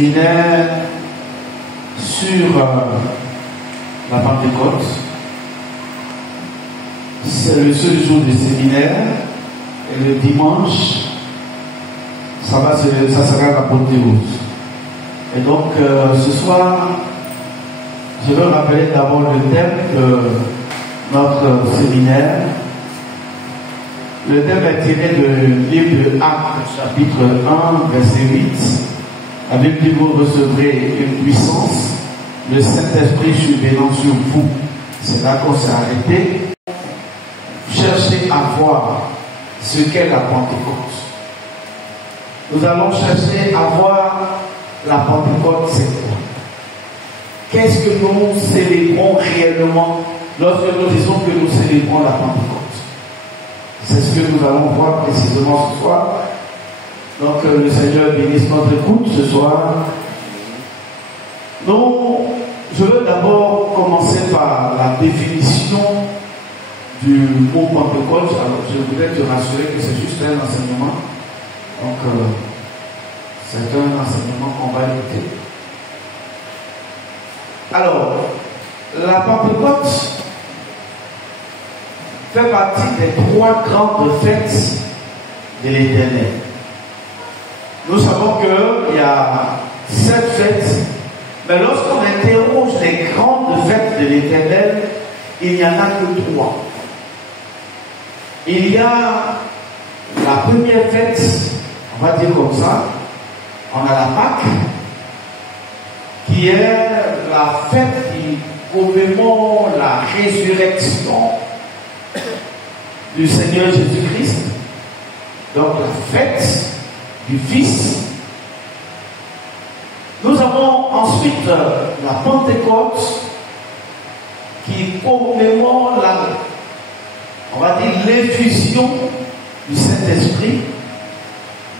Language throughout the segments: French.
séminaire sur la Pentecôte. C'est le seul jour du séminaire. Et le dimanche, ça sera la Pentecôte. Et donc, ce soir, je veux rappeler d'abord le thème de notre séminaire. Le thème est tiré du livre de Actes, chapitre 1, verset 8. La Bible dit: vous recevrez une puissance, le Saint-Esprit survenant sur vous. C'est là qu'on s'est arrêté. Cherchez à voir ce qu'est la Pentecôte. Nous allons chercher à voir la Pentecôte, c'est quoi? Qu'est-ce que nous célébrons réellement lorsque nous disons que nous célébrons la Pentecôte? C'est ce que nous allons voir précisément ce soir. Donc le Seigneur bénisse notre écoute ce soir. Donc, je veux d'abord commencer par la définition du mot Pentecôte. Alors, je voudrais te rassurer que c'est juste un enseignement. Donc, c'est un enseignement qu'on va écouter. Alors, la Pentecôte fait partie des 3 grandes fêtes de l'Éternel. Nous savons qu'il y a 7 fêtes, mais lorsqu'on interroge les grandes fêtes de l'Éternel, il n'y en a que 3. Il y a la première fête, on va dire comme ça, on a la Pâque, qui est la fête qui commémore la résurrection du Seigneur Jésus-Christ. Donc la fête du Fils. Nous avons ensuite la Pentecôte qui commémore on va dire l'effusion du Saint-Esprit.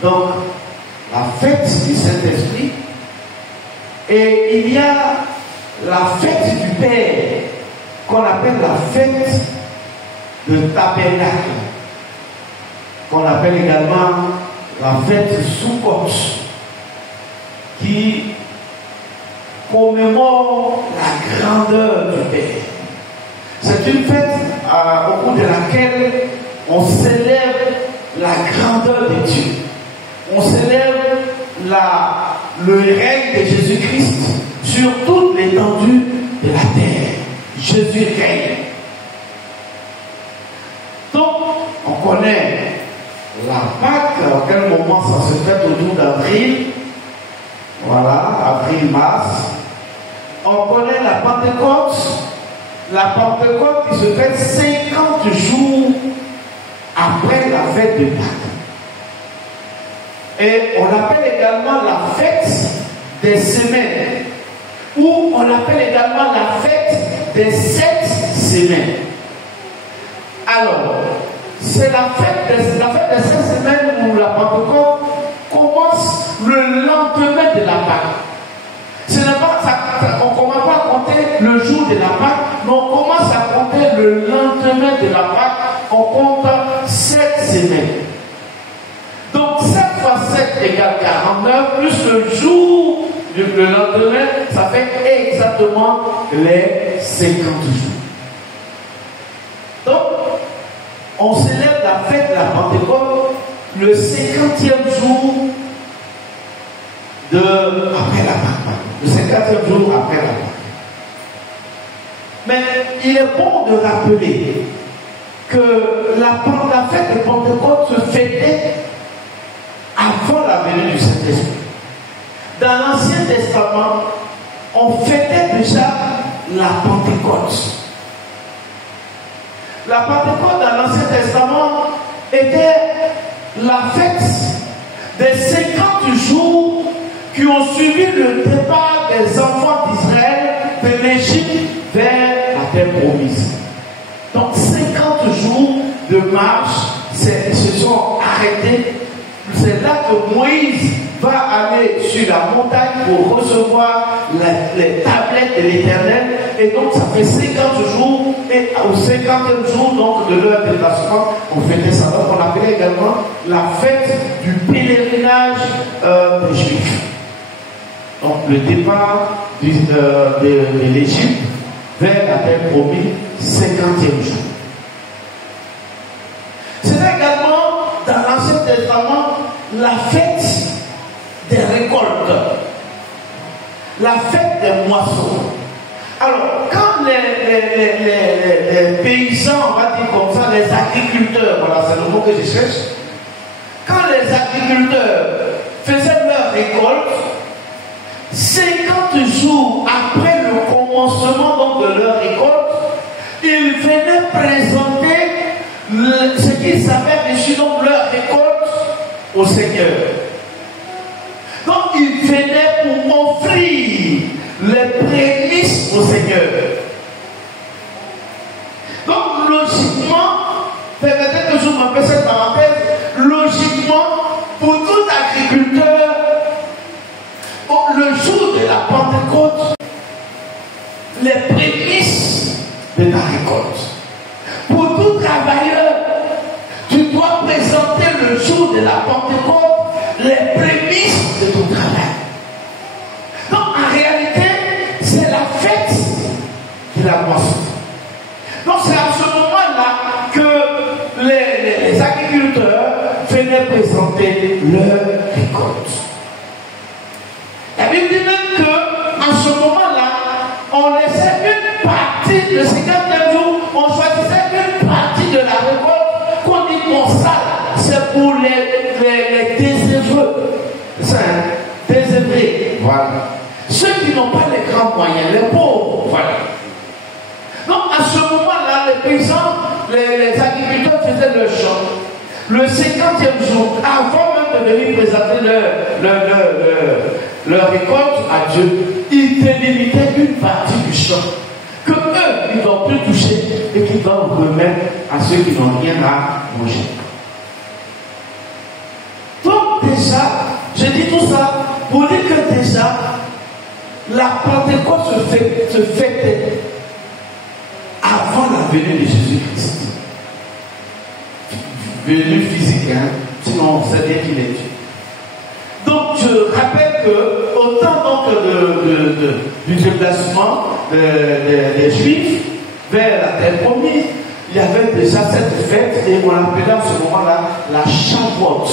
Donc la fête du Saint-Esprit. Et il y a la fête du Père qu'on appelle la fête de Tabernacle, qu'on appelle également la fête Sukkot, qui commémore la grandeur du Père. C'est une fête au cours de laquelle on célèbre la grandeur de Dieu. On célèbre le règne de Jésus-Christ sur toute l'étendue de la terre. Jésus règne. Donc, on connaît la Pâque, à quel moment ça se fait autour d'avril. Voilà, avril-mars. On connaît la Pentecôte. La Pentecôte qui se fait 50 jours après la fête de Pâques. Et on appelle également la fête des semaines, ou on appelle également la fête des 7 semaines. Alors, c'est la fête des 7 semaines où la Pentecôte commence le lendemain de la Pâque. Ce n'est pas ça, on ne commence pas à compter le jour de la Pâque, mais on commence à compter le lendemain de la Pâque. On compte 7 semaines. Donc 7 fois 7 égale 49, plus le jour du lendemain, ça fait exactement les 50 jours. Donc, on célèbre la fête de la Pentecôte le 50e jour après la Pâque. Le 50e jour après la Pâque. Mais il est bon de rappeler que la fête de Pentecôte se fêtait avant la venue du Saint-Esprit. Dans l'Ancien Testament, on fêtait déjà la Pentecôte. La Pentecôte dans l'Ancien Testament était la fête des 50 jours qui ont suivi le départ des enfants d'Israël de l'Égypte vers la terre promise. Donc 50 jours de marche, ils se sont arrêtés. C'est là que Moïse va aller sur la montagne pour recevoir les tablettes de l'Éternel. Et donc ça fait 50 jours. Et au 50e jour donc, de leur déplacement, on fêtait ça. Donc on appelait également la fête du pèlerinage des Juifs. Donc le départ de l'Égypte vers la terre promise, 50e jour. C'est également dans l'Ancien Testament la fête des récoltes, la fête des moissons. Alors, quand les paysans, on va dire comme ça, les agriculteurs, voilà, c'est le mot que je cherche, quand les agriculteurs faisaient leur récolte, 50 jours après le commencement donc, de leur récolte, ils venaient présenter ce qu'ils avaient reçu, donc leur récolte, au Seigneur. Donc ils venaient pour offrir les prémices au Seigneur. Donc logiquement, permettez que je m'appelle cette parenthèse, logiquement, pour tout agriculteur, le jour de la Pentecôte, les prémices de ta récolte. Pour tout travailleur, tu dois présenter le jour de la Pentecôte les prémices de ton travail. Donc en réalité, c'est la fête de la moisson. Donc c'est à ce moment-là que les agriculteurs venaient présenter leur récolte. La Bible dit même qu'à ce moment-là, on laissait une partie, le 50e jour, on choisissait une partie de la récolte qu'on dit qu'on sale. C'est pour les désœuvreux. C'est ça, hein? Désœuvrés. Voilà. Ceux qui n'ont pas les grands moyens, les pauvres. Voilà. Donc à ce moment-là, les paysans, les agriculteurs faisaient leur champ. Le 50e jour, avant même de venir présenter leur récolte à Dieu, ils délimitaient une partie du champ que eux, ils ne doivent plus toucher et qu'ils doivent remettre à ceux qui n'ont rien à manger. Donc déjà, je dis tout ça pour dire que déjà, la Pentecôte se fêtait avant la venue de Jésus-Christ. Venu physique, hein? Sinon on sait bien qu'il est Dieu. Donc je rappelle que au temps donc du déplacement des Juifs vers la terre promise, il y avait déjà cette fête et on l'appelait à ce moment-là la Shavuot.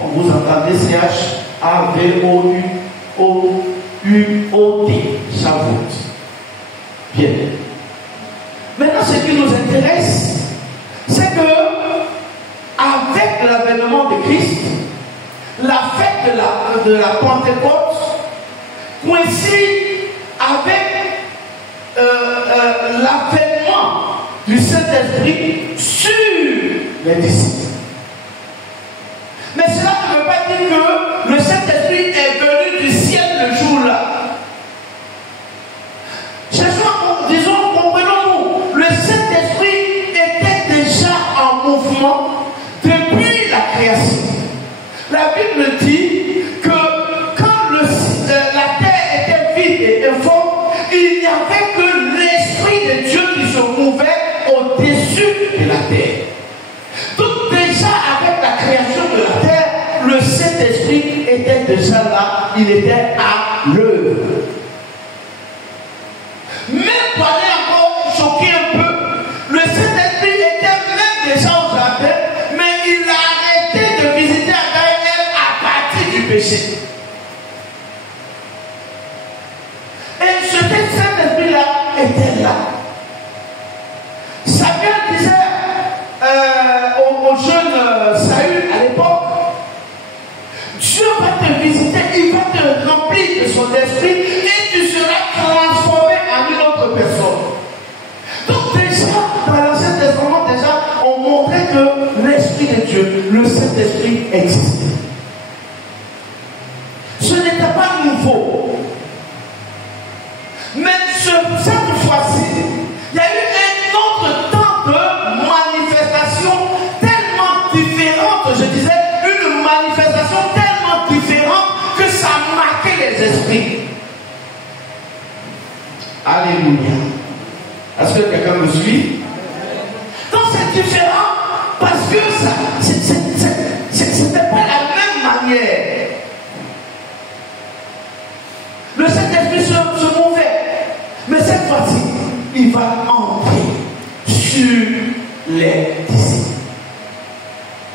On vous entendez C-H-A-V-O-U-O-U-O-T, Shavuot. Bien. Maintenant, ce qui nous intéresse, c'est que avec l'avènement de Christ, la fête de la Pentecôte coïncide avec l'avènement du Saint-Esprit sur les disciples. Mais cela ne veut pas dire que le Saint-Esprit est venu du ciel le jour-là. Disons, comprenons-nous, le Saint-Esprit était déjà en mouvement depuis la création. La Bible dit que quand la terre était vide et informe, il n'y avait que l'Esprit de Dieu qui se mouvait au-dessus de la terre. Donc déjà avec la création de la terre, le Saint-Esprit était déjà là, il était à l'œuvre. Même pour aller encore choquer un peu, le Saint-Esprit était même déjà au jardin, mais il a arrêté de visiter Adam à partir du péché. Et ce Saint-Esprit-là était là. Samuel disait au jeune Saül à l'époque, Dieu va te visiter, il va te remplir de son esprit et tu seras transformé en une autre personne. Donc déjà, dans l'Ancien Testament, déjà, on montrait que l'Esprit de Dieu, le Saint-Esprit existait. Ce n'était pas nouveau. Mais cette fois-ci, il y a eu un autre temps de manifestation tellement différente, je disais, une manifestation tellement différente que ça marquait les esprits. Alléluia. Est-ce que quelqu'un me suit? Donc c'est différent parce que c'était pas la même manière.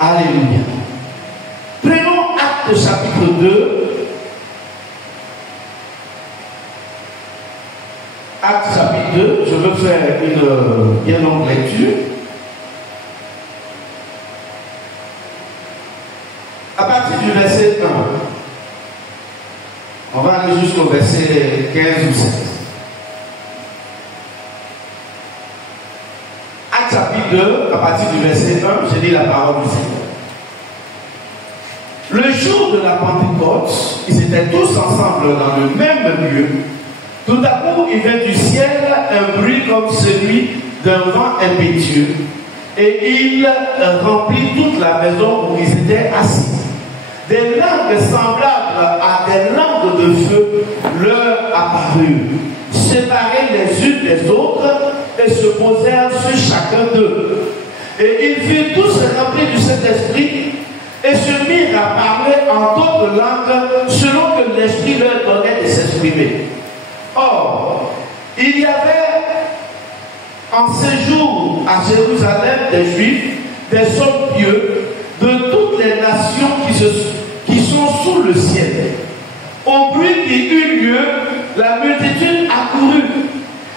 Alléluia. Prenons Actes chapitre 2. Actes chapitre 2, je veux faire une bien longue lecture. À partir du verset 1, on va aller jusqu'au verset 15 ou 16. Actes chapitre 2, à partir du verset 1, je lis la parole du Seigneur. Le jour de la Pentecôte, ils étaient tous ensemble dans le même lieu. Tout à coup, il vint du ciel un bruit comme celui d'un vent impétueux, et il remplit toute la maison où ils étaient assis. Des langues semblables à des langues de feu leur apparurent, séparées les unes des autres, et se posèrent sur chacun d'eux. Et ils furent tous remplis du Saint-Esprit, et se mirent à parler en d'autres langues, selon que l'Esprit leur donnait de s'exprimer. Or, il y avait en séjour à Jérusalem des Juifs, des hommes pieux, de toutes les nations qui sont sous le ciel. Au bruit qui eut lieu, la multitude accourut,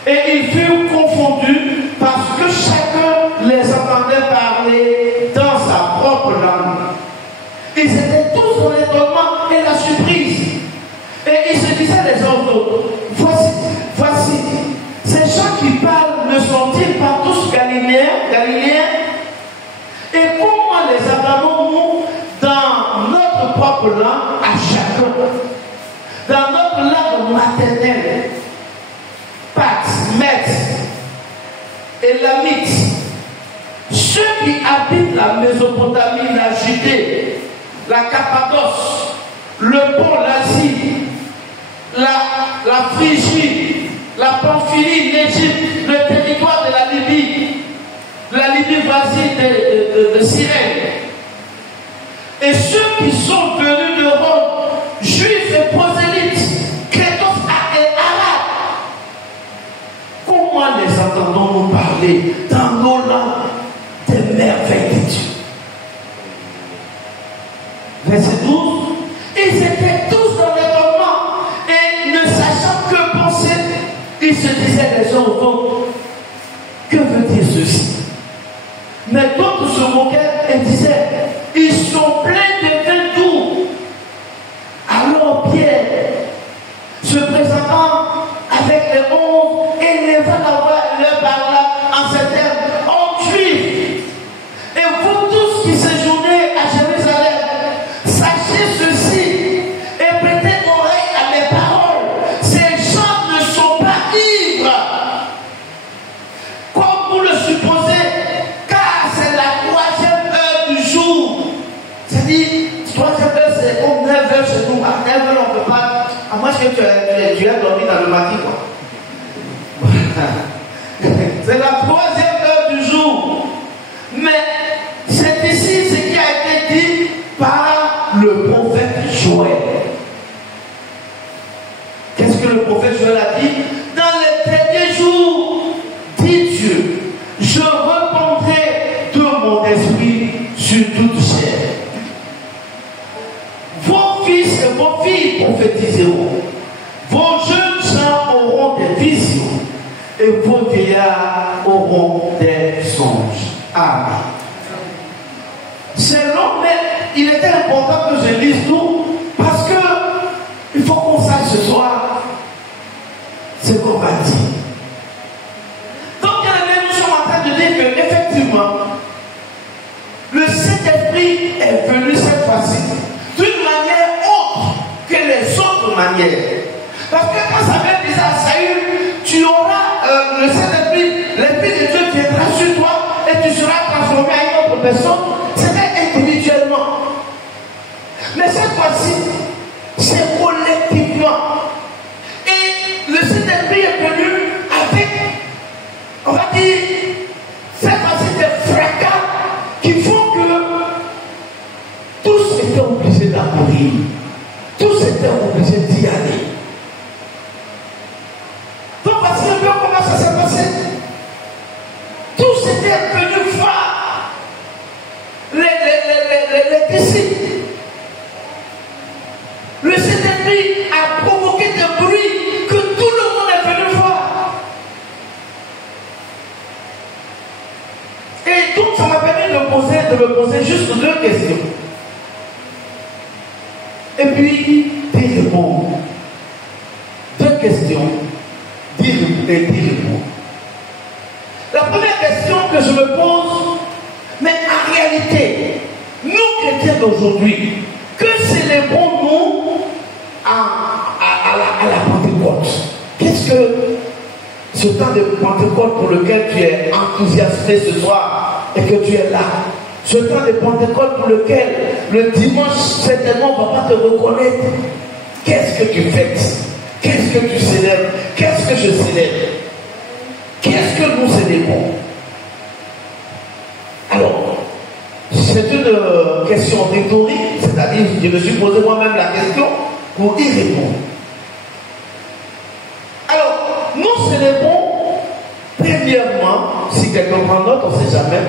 et ils furent confondus parce que chacun les entendait parler dans sa propre langue. Ils étaient tous dans l'étonnement et la surprise. Et ils se disaient les uns aux autres, voici, ces gens qui parlent ne sont-ils pas tous Galiléens? Et comment les entendons-nous dans notre propre langue à chacun? Dans notre langue maternelle, Pax, Mètes, Élamites, ceux qui habitent la Mésopotamie, la Judée, la Cappadoce, le pont l'Asie, la Phrygie, la Pamphylie, l'Égypte, le territoire de la Libye voisine de Cyrène. Et ceux qui sont venus de Rome, juifs et prosélytes, crétos et arabes, comment les entendons-nous parler dans nos langues des merveilles de Dieu? Verset 12. Ils étaient tous dans l'étonnement et ne sachant que penser, ils se disaient les uns aux autres, que veut dire ceci? Mais d'autres se moquaient et disaient, ils sont pleins de vin doux. Alors Pierre, se présentant avec les 11, éleva la voix et leur parla en ces termes, ô Juifs, et vous tous qui séjournez à Jérusalem, sachez ceci et prêtez oreille à mes paroles. Ces gens ne sont pas ivres, comme vous le supposez, car c'est la 3e heure du jour. C'est-à-dire, 3e heure, c'est comme 9 heures chez nous. À 9 heures, on ne peut pas, à moins que tu aies dormi dans le matin, quoi. C'est la 3e heure du jour. Mais c'est ici ce qui a été dit par le prophète Joël. Qu'est-ce que le prophète Joël a dit? Dans les derniers jours, dit Dieu, je répandrai de mon esprit sur toute chair. Vos fils et vos filles prophétiseront. Vos jeunes gens auront des visions et vos vieillards auront des songes. Amen. C'est long, mais il était important que je lise tout parce que il faut qu'on sache ce soir ce qu'on va dire. Donc, nous sommes en train de dire qu'effectivement, le Saint-Esprit est venu cette fois-ci d'une manière autre que les autres manières. Parce que quand ça vient dire à Saül, tu auras le Saint-Esprit, l'Esprit de Dieu viendra sur toi et tu seras transformé en une autre personne. C'était individuellement. Mais cette fois-ci, c'est collectivement. Et le Saint-Esprit est venu avec, on va dire, cette fois-ci des fracas qui font que tous étaient obligés d'accourir. Tous étaient obligés d'y aller. Donc voici un peu comment ça s'est passé. Tous étaient venus voir les est ici. Le Saint-Esprit a provoqué des bruits que tout le monde est venu voir. Et donc ça m'a permis de me poser juste 2 questions. Et puis d'y répondre. 2 questions, d'y répondre. La première question que je me pose, mais en réalité, nous chrétiens d'aujourd'hui, que célébrons nous à la Pentecôte? Qu'est-ce que ce temps de Pentecôte pour lequel tu es enthousiasmé ce soir et que tu es là? Ce temps de Pentecôte pour lequel le dimanche certainement on ne va pas te reconnaître. Qu'est-ce que tu fêtes? Qu'est-ce que tu célèbres? Qu'est-ce que je célèbre? Qu'est-ce que nous célébrons? Alors, c'est une question rhétorique, c'est-à-dire je me suis posé moi-même la question pour y répondre. Alors, nous célébrons premièrement, si quelqu'un prend note, on ne sait jamais,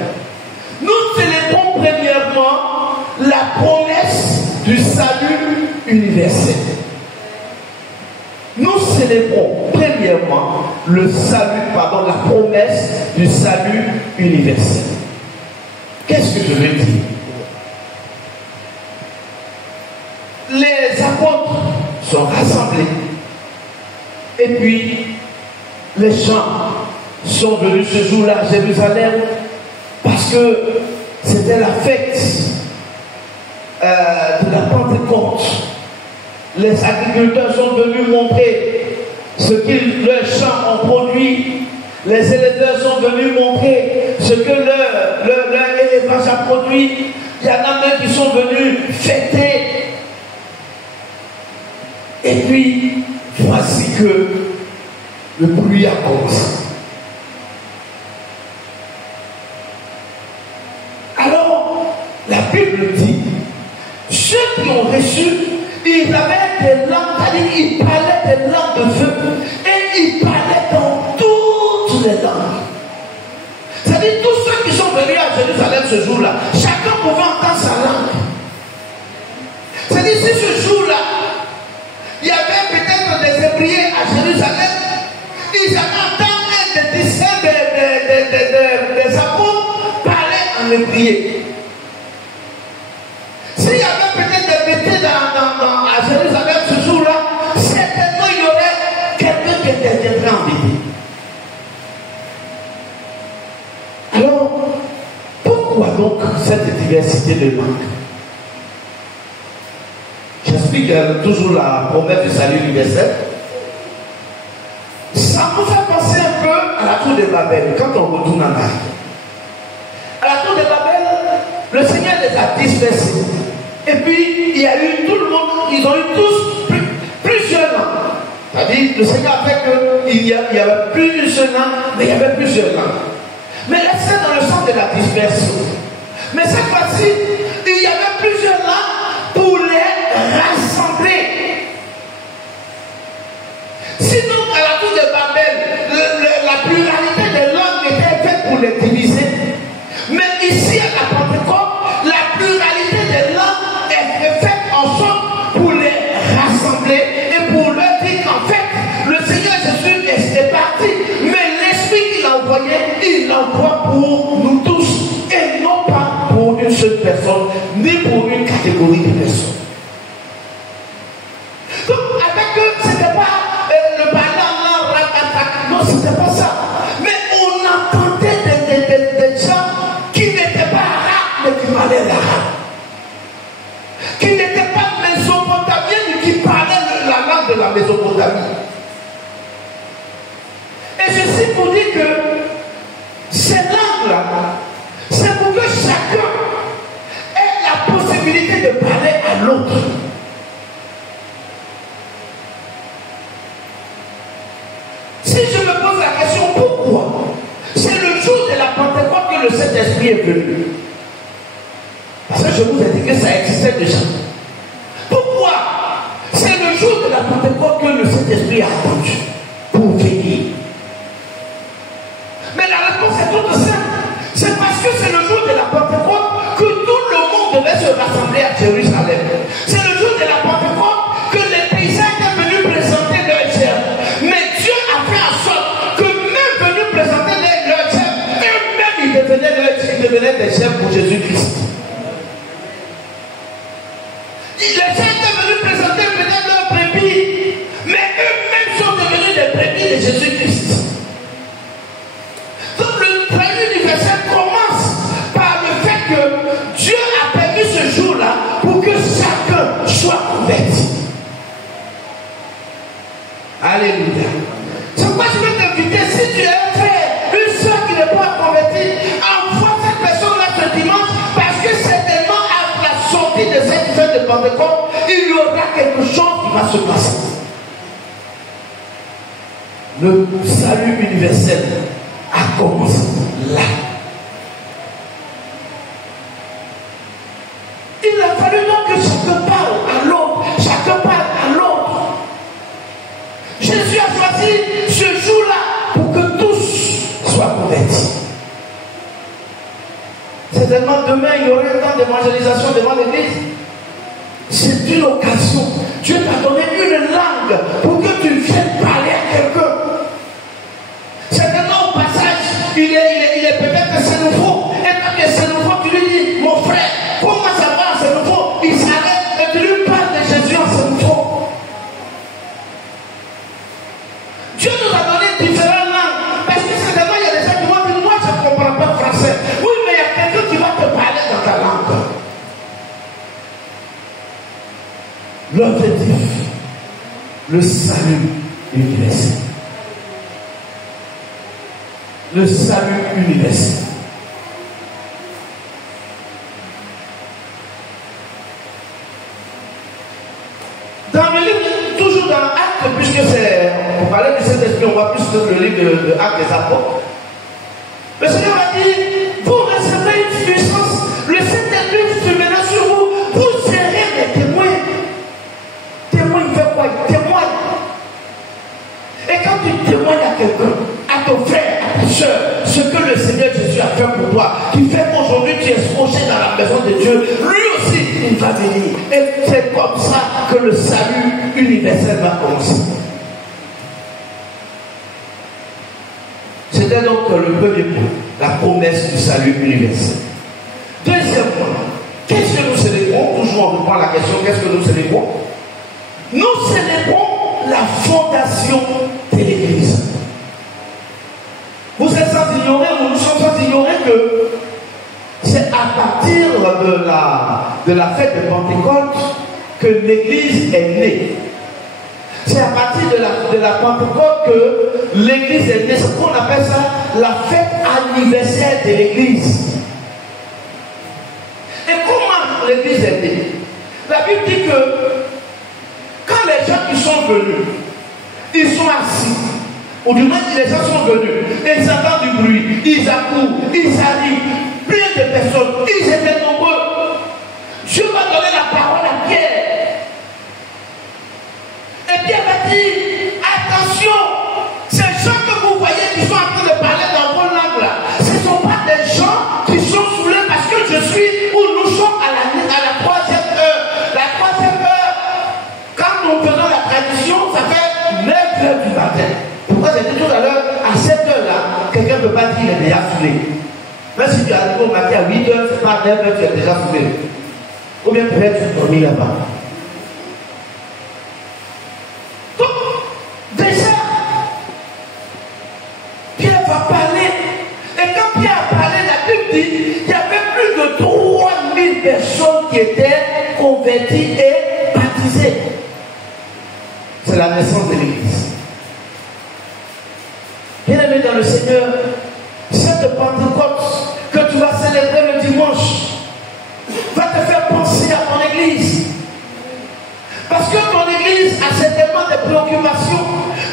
nous célébrons premièrement la promesse du salut universel. Nous célébrons premièrement la promesse du salut universel. Qu'est-ce que je veux dire? Les apôtres sont rassemblés et puis les gens sont venus ce jour-là à Jérusalem parce que c'était la fête de la Pentecôte. Les agriculteurs sont venus montrer ce que leurs champs ont produit. Les éleveurs sont venus montrer ce que leur élevage a produit. Il y en a même qui sont venus fêter. Et puis, voici que le bruit a commencé. Alors, la Bible dit, ceux qui ont reçu, ils avaient des langues, c'est-à-dire ils parlaient des langues de feu, et ils parlaient dans toutes les langues. C'est-à-dire tous ceux qui sont venus à Jérusalem ce jour-là, chacun pouvait entendre sa langue. C'est-à-dire si ce jour-là, il y avait peut-être des Hébreux à Jérusalem, ils avaient entendu des disciples des apôtres parler en hébreu. S'il y avait peut-être des bêtises à Jérusalem ce jour-là, certainement il y aurait quelqu'un qui interviendrait en bêtise. Alors, pourquoi donc cette diversité de langues? J'explique toujours la promesse du salut universel. Ça nous fait penser un peu à la tour de Babel, quand on retourne en arrière. À la tour de Babel, le Seigneur les a dispersés. Et puis, il y a eu tout le monde, ils ont eu tous plusieurs langues. C'est-à-dire, le Seigneur a fait qu'il y avait plus d'une seule langue, mais il y avait plusieurs langues. Mais là, c'est dans le sens de la dispersion. Mais cette fois-ci, il y avait plusieurs langues pour les rassembler. Sinon, à la tour de Babel, la pluralité des langues était faite pour les diviser. Mais ici, à la Pentecôte, la pluralité des langues est faite en sorte pour les rassembler et pour leur dire qu'en fait, le Seigneur Jésus est parti. Mais l'Esprit qu'il a envoyé, il l'envoie pour nous tous et non pas pour une seule personne, ni pour une catégorie de personnes. Donc, avec eux, ce n'était pas le parlant, non, ce n'était pas ça. Mais on entendait des gens qui n'étaient pas arabes, mais qui parlaient l'arabe. Qui n'étaient pas mésopotamiens, mais qui parlaient la langue de la Mésopotamie. Et ceci pour dire que ces langues-là, c'est pour que chacun ait la possibilité de parler à l'autre. Si je me pose la question, pourquoi? C'est le jour de la Pentecôte que le Saint-Esprit est venu. Parce que je vous ai dit que ça existait déjà. Pourquoi? C'est le jour de la Pentecôte que le Saint-Esprit a attendu pour venir. Mais la réponse est toute simple. C'est parce que c'est le jour de la Pentecôte que tout le monde devait se rassembler Pentecôte, il y aura quelque chose qui va se passer. Le salut universel a commencé là. Il a fallu donc que chacun parle à l'autre, chacun parle à l'autre. Jésus a choisi ce jour-là pour que tous soient convertis. Certainement demain il y aura un temps d'évangélisation devant l'église. C'est une occasion. Dieu t'a donné une langue pour que tu viennes parler à quelqu'un. Certainement au passage, il est peut-être que c'est nouveau. Et quand c'est nouveau, tu lui dis, mon frère, comment ça va, c'est nouveau. Il s'arrête et tu lui parles de Jésus en c'est nouveau. Dieu nous a donné différentes langues. Parce que certainement, il y a des gens qui vont dire, moi je ne comprends pas le français. Oui, mais il y a quelqu'un qui va te parler dans ta langue. L'objectif, le salut universel. Le salut universel. Dans le livre, toujours dans Actes, puisque c'est, pour parler du Saint-Esprit, on voit plus le livre de Actes des Apôtres. Le Seigneur a dit, vous recevrez une puissance, le Saint-Esprit se mettra sur vous, vous serez des témoins. Témoin, il fait quoi? Il témoigne. Et quand tu témoignes à quelqu'un, à ton frère, à ta soeur, ce que le Seigneur Jésus a fait pour toi, qui fait qu'aujourd'hui tu es scotché dans la maison de Dieu, lui aussi, il va venir. Et c'est comme ça que le salut universel va commencer. C'était donc le premier point, la promesse du salut universel. Deuxième point, qu'est-ce que nous célébrons? Toujours on reprend la question, qu'est-ce que nous célébrons? Nous célébrons la fondation de l'Église. Vous êtes sans ignorer, ou nous sommes sans ignorer que c'est à partir de la fête de Pentecôte que l'Église est née. C'est à partir de la Pentecôte que l'Église est née. C'est ce qu'on appelle ça la fête anniversaire de l'Église. Et comment l'Église est née? La Bible dit que quand les gens qui sont venus, ils sont assis, ou du moins les gens sont venus, et ils entendent du bruit, ils accourent, ils arrivent, plein de personnes, ils étaient nombreux. Dieu va donner la parole à Pierre. Et Pierre va dire, attention, ces gens que vous voyez qui sont en train de parler dans vos langues là, ce ne sont pas des gens qui sont saoulés parce que je suis, ou nous sommes à la troisième heure. La troisième heure, quand nous faisons la tradition, ça fait 9 heures du matin. Pourquoi j'ai dit tout à l'heure, à cette heure-là, quelqu'un ne peut pas dire qu'il est déjà saoulé. Même si tu arrives au matin à 8 heures, c'est pas à 9 heures, tu es déjà saoulé. Combien peut-être tu dormis là-bas? Donc, déjà, Pierre va parler. Et quand Pierre a parlé, la Bible dit qu'il y avait plus de 3000 personnes qui étaient converties et baptisées. C'est la naissance de l'Église. Bien-aimé dans le Seigneur, cette Pentecôte que tu vas célébrer le dimanche va te faire penser à ton église. Parce que ton église a certainement des préoccupations,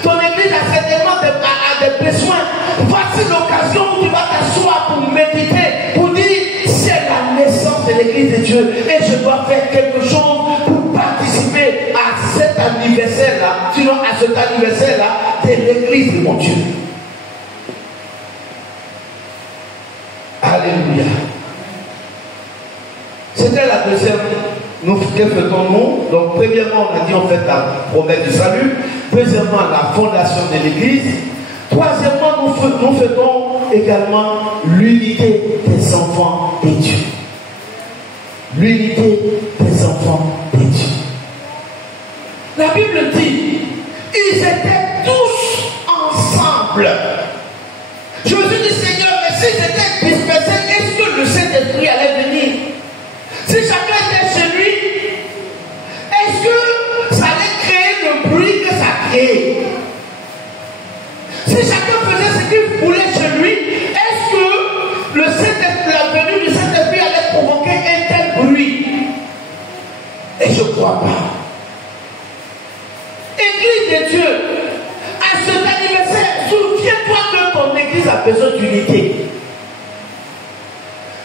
ton église a certainement des besoins. Voici l'occasion où tu vas t'asseoir pour méditer, pour dire c'est la naissance de l'église de Dieu et je dois faire quelque chose pour participer à cet anniversaire-là, sinon à cet anniversaire-là de l'église de mon Dieu. Alléluia. C'était la deuxième. Que faisons-nous? Donc, premièrement, on a dit on fait la promesse du salut. Deuxièmement, la fondation de l'Église. Troisièmement, nous faisons également l'unité des enfants de Dieu. L'unité des enfants de Dieu. La Bible dit, ils étaient tous ensemble. Je me suis dit, Seigneur, mais s'ils étaient dispersés, est-ce que le Saint-Esprit allait venir? Si chacun était chez lui, est-ce que ça allait créer le bruit que ça crée? Si chacun faisait ce qu'il voulait chez lui, est-ce que la venue du Saint-Esprit allait provoquer un tel bruit? Et je ne crois pas. Église de Dieu, à cet anniversaire, souviens-toi que ton église a besoin d'unité.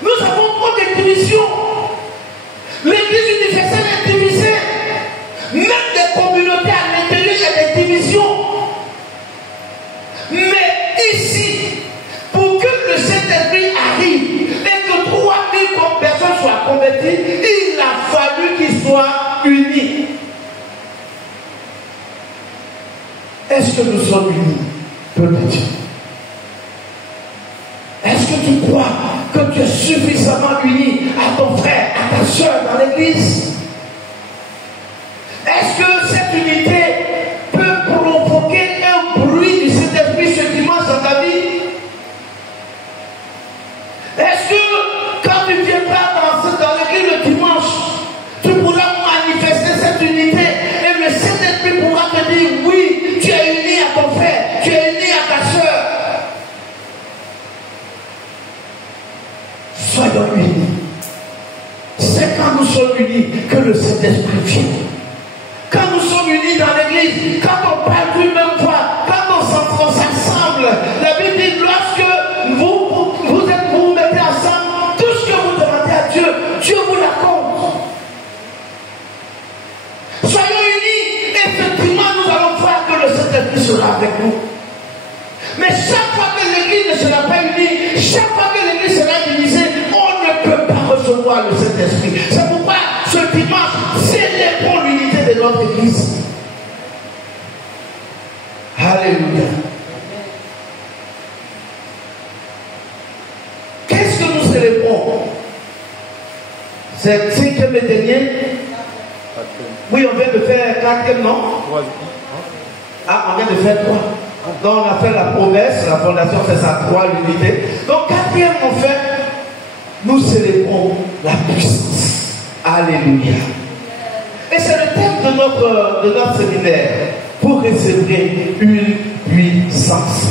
Nous avons trop de divisions. L'église universelle est divisée. Même des communautés à l'intérieur, il y a des divisions. Mais ici, pour que le Saint-Esprit arrive et que 3000 personnes soient converties, il a fallu qu'ils soient unis. Est-ce que nous sommes unis, peuple de Dieu? Est-ce que tu crois que tu es suffisamment uni à ton frère, à ta soeur dans l'église? Est-ce que cette unité peut provoquer un bruit du Saint-Esprit ce dimanche dans ta vie? Est-ce que quand tu viendras dans l'église le dimanche, tu pourras manifester cette unité et le Saint-Esprit pourra te dire oui, tu es uni à ton frère, tu es uni à ta soeur. Soyons unis. C'est quand nous sommes unis que le Saint-Esprit vient. Quand nous sommes unis dans l'église, quand on parle d'une même voix, quand on s'assemble, la Bible dit lorsque vous mettez ensemble, tout ce que vous demandez à Dieu, Dieu vous l'accorde. Soyons unis, effectivement nous allons voir que le Saint-Esprit sera avec nous. Mais chaque fois que l'église ne sera pas unie, chaque fois que l'église sera divisée, on ne peut pas recevoir le Saint-Esprit. C'est pourquoi ce dimanche, célébrons l'unité de notre église. Alléluia. Qu'est-ce que nous célébrons? C'est le 5e et dernier. Oui, on vient de faire 4e, non? Ah, on vient de faire 3. Donc on a fait la promesse, la fondation c'est sa 3, l'unité. Donc 4e en fait, nous célébrons la puissance. Alléluia. Et c'est le thème de notre séminaire. Pour recevoir une puissance.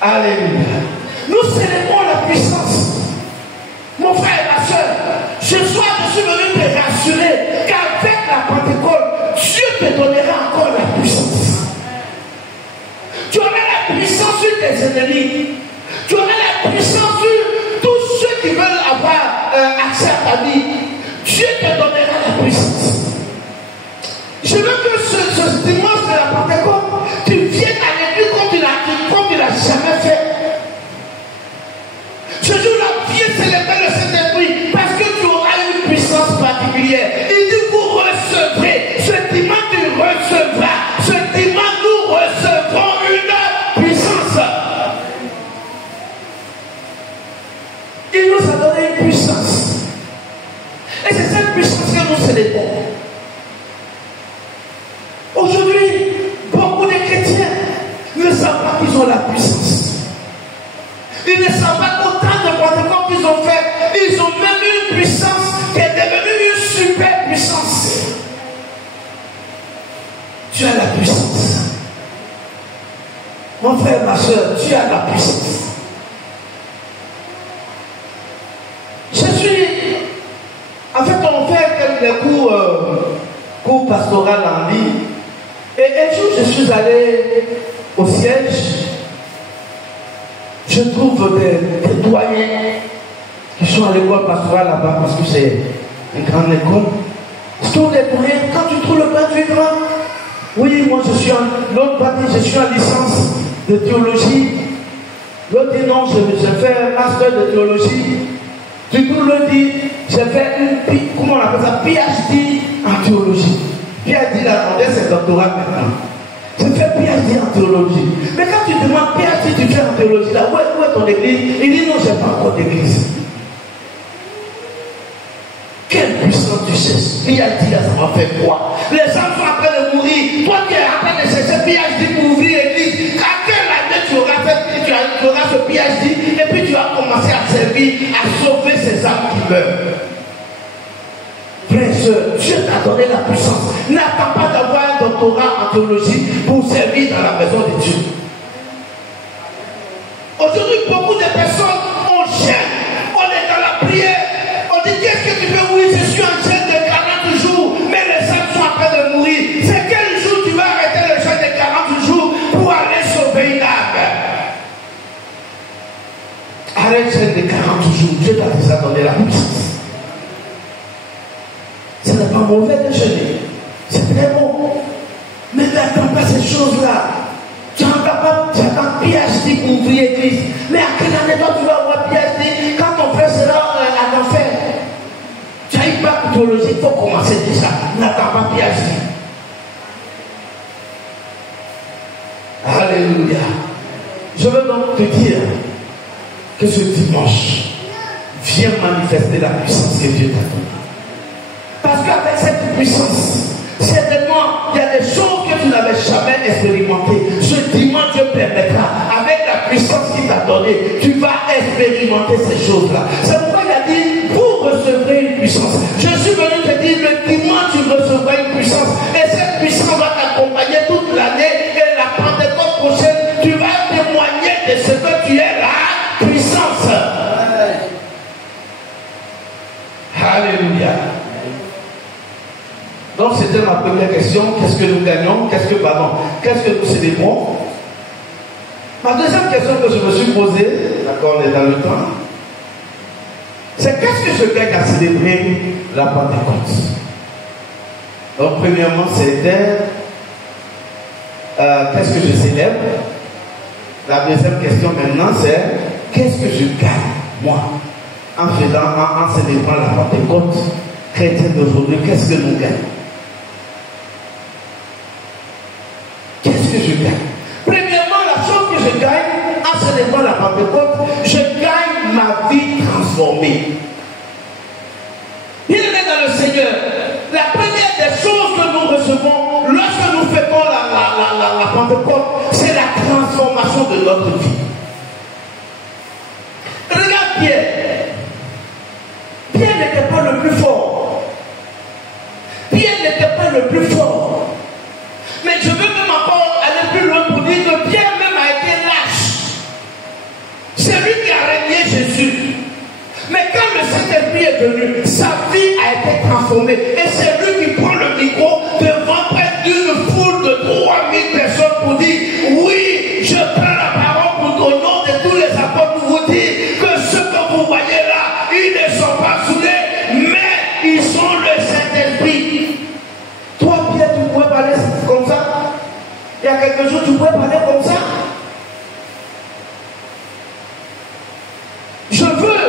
Alléluia. Nous célébrons la puissance. Mon frère et ma soeur, ce soir je suis venu te rassurer qu'avec la Pentecôte, Dieu te donnera encore la puissance. Tu auras la puissance sur tes ennemis. Tu auras la puissance sur tous ceux qui veulent avoir accès à ta vie. Dieu te donnera la puissance. Je veux que ce dimanche de la Pentecôte, tu viennes à l'église comme tu l'as jamais fait. Ce jour-là, viens célébrer le Saint-Esprit parce que tu auras une puissance particulière. Il dit vous recevrez. Ce dimanche, tu recevras. Ce dimanche, nous recevrons une puissance. Il nous a donné une puissance. Et c'est cette puissance que nous célébrons. Aujourd'hui, beaucoup de chrétiens ne savent pas qu'ils ont la puissance. Ils ne savent pas qu'autant de Pentecôte qu'ils ont fait, ils ont même une puissance qui est devenue une super puissance. Tu as la puissance. Mon frère, ma soeur, tu as la puissance. En fait, on fait quelques cours pastoraux en ligne. Et un jour, je suis allé au siège. Je trouve des doyens qui sont à l'école pastorale là-bas parce que c'est une grande école. Ce sont des doyens. Quand tu trouves le bain, tu es grand. Oui, moi je suis l'autre partie, je suis en licence de théologie. L'autre dit non, j'ai fait un master de théologie. Tu trouves le dit, j'ai fait comment on appelle ça, PhD en théologie. PhD là, c'est doctorat maintenant. J'ai fait PhD en théologie. Mais quand tu demandes PhD, tu fais en théologie, là, où est ton église? Il dit non, j'ai pas encore d'église. Quelle puissance tu cherches? PhD là, ça m'a fait quoi? Les gens sont en train de mourir. Toi qui es en train de chercher PhD pour ouvrir l'église, à quelle année tu auras ce PhD et puis tu vas commencer à servir, à sauver ces âmes qui meurent? Frère, Dieu t'a donné la puissance. N'attends pas d'avoir un doctorat en théologie pour servir dans la maison de Dieu. Aujourd'hui, beaucoup de personnes, on gêne, on est dans la prière, on dit qu'est-ce que tu veux? Oui, je suis en gêne de 40 jours. toujours, Dieu t'a déjà donné la puissance. Ce n'est pas mauvais de jeûner. C'est très bon. Mais n'attends pas ces choses-là. Tu n'as pas PhD pour ouvrir l'église. Mais à quelle année toi tu vas avoir PhD quand ton frère sera en enfer? Tu as eu bac théologie, il faut commencer déjà. N'attends pas PhD. Alléluia. Je veux donc te dire que ce dimanche, viens manifester la puissance que Dieu t'a donnée. Parce qu'avec cette puissance, certainement, il y a des choses que tu n'avais jamais expérimentées. Ce dimanche, Dieu permettra, avec la puissance qu'il t'a donnée, tu vas expérimenter ces choses-là. C'est pourquoi il a dit, vous recevrez une puissance. Je suis venu te dire, le dimanche, tu recevras une puissance. Et cette puissance va t'accompagner toute l'année. Et la Pentecôte prochaine, tu vas témoigner de ce que tu es, la puissance. Alléluia. Donc c'était ma première question. Qu'est-ce que nous gagnons? Qu'est-ce que nous célébrons? Ma deuxième question que je me suis posée, d'accord, on est dans le temps, c'est qu'est-ce que je gagne à célébrer la Pentecôte? Donc premièrement, c'était qu'est-ce que je célèbre? La deuxième question maintenant, c'est qu'est-ce que je gagne, moi, en célébrant la Pentecôte chrétienne d'aujourd'hui? Qu'est-ce que nous gagnons? Qu'est-ce que je gagne? Premièrement, la chose que je gagne en célébrant la Pentecôte, je gagne ma vie transformée. Il est dans le Seigneur. La première des choses que nous recevons lorsque nous fêtons la Pentecôte, c'est la transformation de notre vie. Regarde Pierre. Pierre n'était pas le plus fort. Pierre n'était pas le plus fort. Mais je veux même encore aller plus loin pour dire que Pierre même a été lâche. C'est lui qui a régné Jésus. Mais quand le Saint-Esprit est venu, sa vie a été transformée. Et c'est lui qui prend le micro devant près d'une foule de 3000 personnes pour dire, oui, je prends la parole au nom de tous les apôtres pour vous dire que ce que vous voyez là, ils ne sont pas soudés, mais ils sont le Saint-Esprit. Toi, Pierre, tu pourrais parler comme ça? Il y a quelque chose, tu pourrais parler comme ça? Je veux,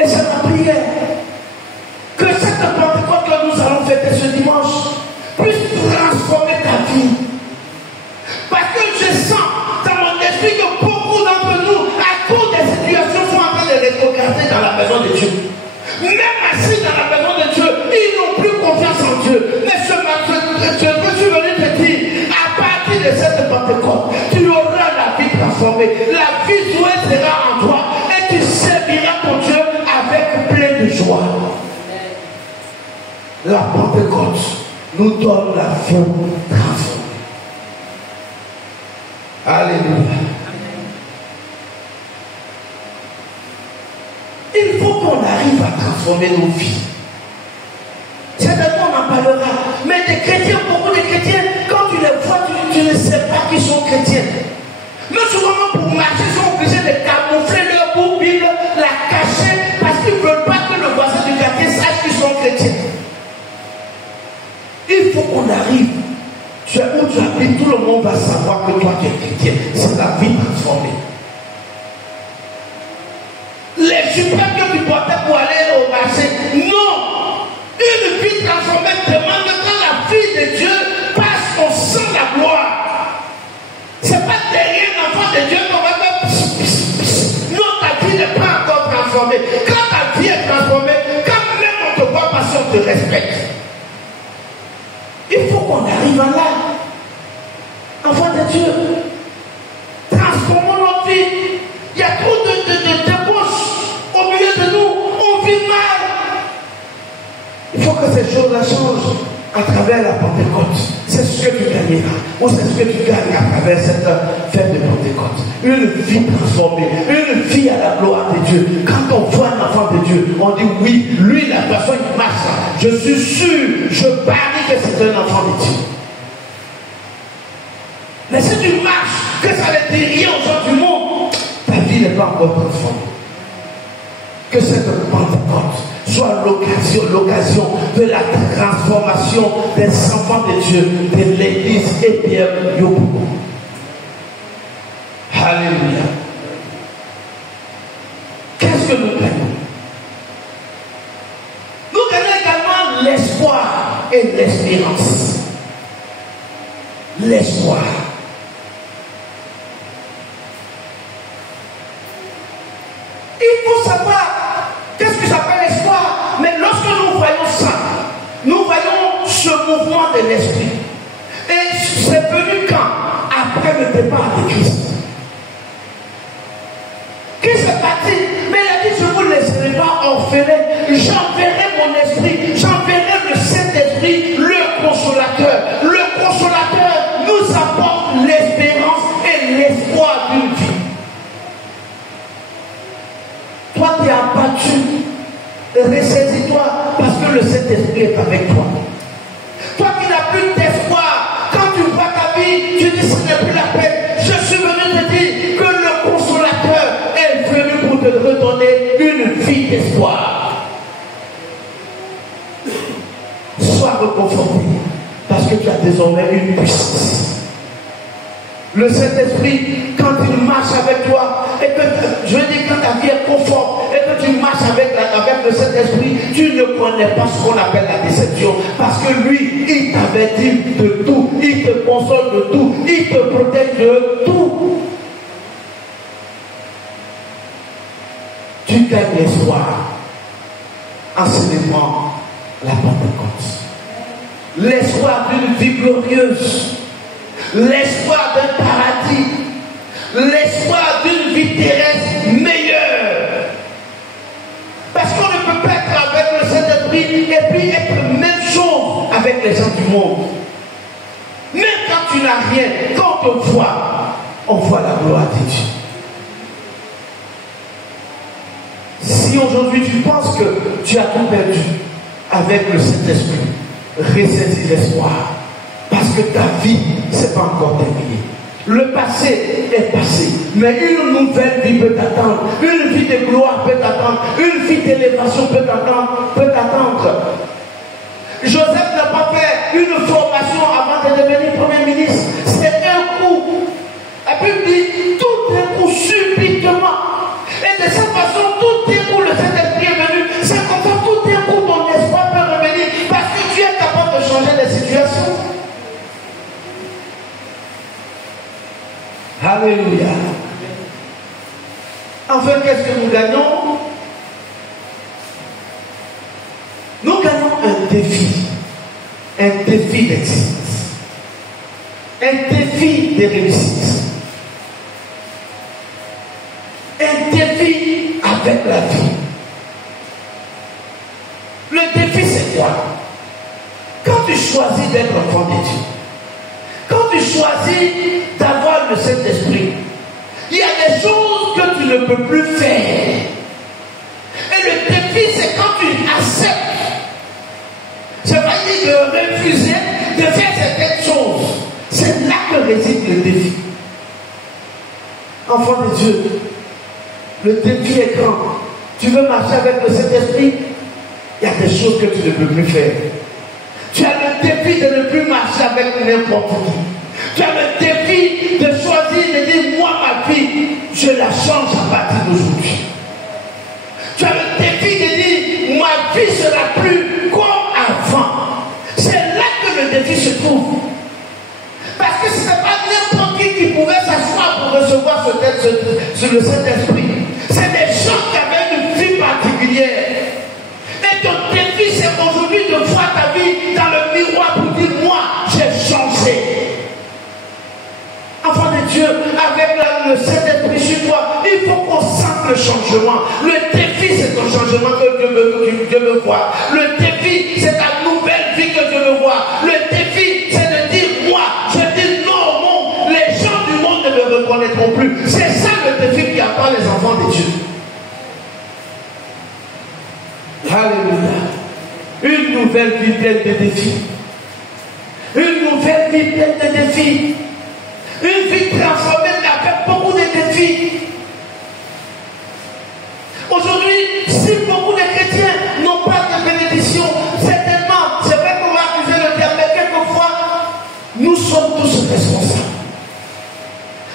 et c'est ma prière, que cette Pentecôte que nous allons fêter ce dimanche puisse transformer ta vie. Parce que je sens dans mon esprit que beaucoup d'entre nous, à cause des situations, sont en train de rétrograder dans la maison de Dieu. Même assis dans la maison de Dieu, ils n'ont plus confiance en Dieu. Mais ce matin, je suis venu te dire, à partir de cette Pentecôte, tu auras la vie transformée. La vie douée sera en toi et tu serviras ton Dieu avec plein de joie. La Pentecôte nous donne la forme transformée. Alléluia. Il faut qu'on arrive à transformer nos vies. Certainement on en parlera. Mais des chrétiens, beaucoup de chrétiens, quand tu les vois, tu ne sais pas qu'ils sont chrétiens. Mais souvent pour marcher, ils sont obligés de camoufler leur bout Bible, la cacher, parce qu'ils ne veulent pas que le voisin du quartier sache qu'ils sont chrétiens. Il faut qu'on arrive. Tu es où tu habites, tout le monde va savoir que toi tu es chrétien. C'est la vie transformée. Les super que tu portais pour aller au marché, non! Une vie transformée demande que quand la vie de Dieu passe, on sent la gloire. C'est pas derrière l'enfant de Dieu qu'on va faire. Non, ta vie n'est pas encore transformée. Quand ta vie est transformée, quand même on te voit passer, on te respecte. Il faut qu'on arrive à là. Enfant de Dieu, transformons notre vie. Il y a trop de débauches au milieu de nous. On vit mal. Il faut que ces choses-là changent à travers la Pentecôte. C'est ce que tu gagneras. Ou c'est ce que tu gagnes à travers cette fête de Pentecôte. Une vie transformée. Une vie à la gloire de Dieu. Quand on voit un enfant de Dieu, on dit oui, lui, la personne qui marche là, je suis sûr, je parie que c'est un enfant de Dieu. Mais si tu marches, que ça ne dit rien aux gens du monde, ta vie n'est pas encore transformée. Que cette Pentecôte soit l'occasion de la transformation des enfants de Dieu, de l'Église et Pierre Yopoukou. Alléluia. Qu'est-ce que nous gagnons? Nous gagnons également l'espoir et l'espérance. L'espoir. Il faut savoir qu'est-ce que j'appelle l'espoir. Mais lorsque nous voyons ça, nous voyons ce mouvement de l'esprit. Et c'est venu quand? Après le départ de Christ. Christ est parti, mais il a dit, je ne vous laisserai pas orphelins. J'enverrai mon esprit, j'enverrai le Saint-Esprit, le consolateur. Le consolateur nous apporte l'espérance et l'espoir d'une vie. Toi qui es abattu, ressaisis-toi parce que le Saint-Esprit est avec toi. Toi qui n'as plus d'espoir, quand tu vois ta vie, tu dis ce n'est plus la peine. Je suis venu te dire que le consolateur est venu pour te redonner une vie d'espoir. Sois reconforté parce que tu as désormais une puissance. Le Saint-Esprit, quand il marche avec toi, et que, je veux dire, quand ta vie est conforme, et que tu marches avec le Saint-Esprit, tu ne connais pas ce qu'on appelle la déception. Parce que lui, il t'avait dit de tout, il te console de tout, il te protège de tout. Tu gagnes l'espoir en célébrant la Pentecôte. L'espoir d'une vie glorieuse. L'espoir d'un paradis, l'espoir d'une vie terrestre meilleure. Parce qu'on ne peut pas être avec le Saint-Esprit et puis être même chose avec les gens du monde. Même quand tu n'as rien, quand on voit la gloire de Dieu. Si aujourd'hui tu penses que tu as tout perdu avec le Saint-Esprit, ressaisis l'espoir. Parce que ta vie, ce n'est pas encore terminé. Le passé est passé. Mais une nouvelle vie peut t'attendre. Une vie de gloire peut t'attendre. Une vie d'élévation peut t'attendre. Joseph n'a pas fait une formation avant de devenir Premier ministre. C'est un coup. La Bible dit, tout d'un coup, subitement. Et de cette façon, tout d'un coup, le Saint-Esprit est venu. C'est comme ça, tout d'un coup, ton espoir peut revenir. Parce que tu es capable de changer les situations. Alléluia. Enfin, qu'est-ce que nous gagnons? Nous gagnons un défi d'existence, un défi de réussite, un défi avec la vie. Le défi, c'est quoi? Quand tu choisis d'être enfant de Dieu, quand tu choisis d'avoir le Saint-Esprit, il y a des choses que tu ne peux plus faire. Et le défi, c'est quand tu acceptes. Je ne vais pas dire de refuser de faire certaines choses. C'est là que réside le défi. Enfant de Dieu, le défi est grand. Tu veux marcher avec le Saint-Esprit, il y a des choses que tu ne peux plus faire. Tu as le défi de ne plus marcher avec n'importe qui. Tu as le défi de choisir de dire, moi, ma vie, je la change à partir d'aujourd'hui. Tu as le défi de dire, ma vie sera plus comme avant. C'est là que le défi se trouve. Parce que ce n'est pas n'importe qui pouvait s'asseoir pour recevoir le Saint-Esprit. C'est des gens qui avaient une vie particulière. Et ton défi, c'est aujourd'hui de voir ta vie dans le miroir pour dire, moi, j'ai changé. Enfant de Dieu, avec le Saint-Esprit sur toi, il faut qu'on sente le changement. Le défi, c'est ton changement que Dieu veut voir. Le défi, c'est ta nouvelle vie que Dieu veut voir. Le défi, c'est de dire, moi, je dis non au monde. Les gens du monde ne me reconnaîtront plus. C'est ça le défi qui attend les enfants de Dieu. Alléluia. Une nouvelle vie pleine de défis. Une nouvelle vie pleine de défis. Une vie transformée mais avec beaucoup de défis. Aujourd'hui, Si beaucoup de chrétiens n'ont pas de bénédiction, certainement, c'est vrai qu'on va accuser le diable, mais quelquefois, nous sommes tous responsables.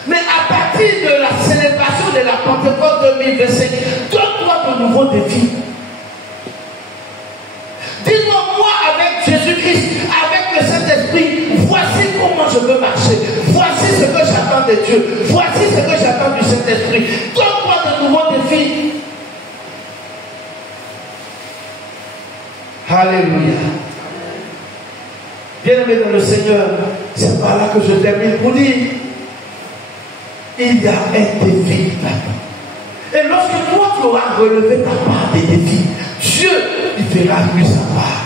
Mais à partir de la célébration de la Pentecôte 2025, donne-toi de nouveaux défis. Dis-moi, moi, avec Jésus-Christ, avec le Saint-Esprit, voici comment je veux marcher. Voici ce que j'attends de Dieu. Voici ce que j'attends du Saint-Esprit. Donne-moi de nouveaux défis. Alléluia. Bien-aimé dans le Seigneur, c'est par là que je termine pour dire, il y a un défi là-dedans. Et lorsque toi tu auras relevé ta part des défis, Dieu il fera lui sa part.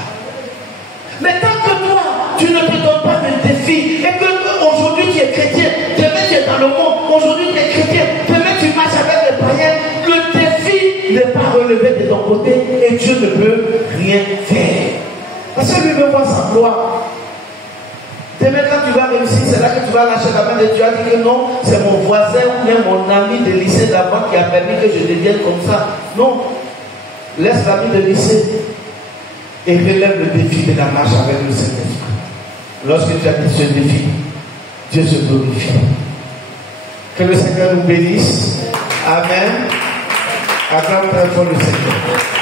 Mais tant que toi tu ne te donnes pas de défi, et que aujourd'hui tu es chrétien, demain tu es dans le monde, aujourd'hui tu es chrétien, demain tu marches avec les païens, le défi n'est pas relevé de ton côté et Dieu ne peut rien faire. Parce que lui veut voir sa gloire. Demain quand tu vas réussir, c'est là que tu vas lâcher la main de Dieu. Tu dis que non, c'est mon voisin ou bien mon ami de lycée d'avant qui a permis que je devienne comme ça. Non, laisse l'ami de lycée et relève le défi de la marche avec le Saint-Esprit. Lorsque tu as mis ce défi, Dieu se glorifie. Que le Seigneur nous bénisse. Amen. Acclame très fort le Seigneur.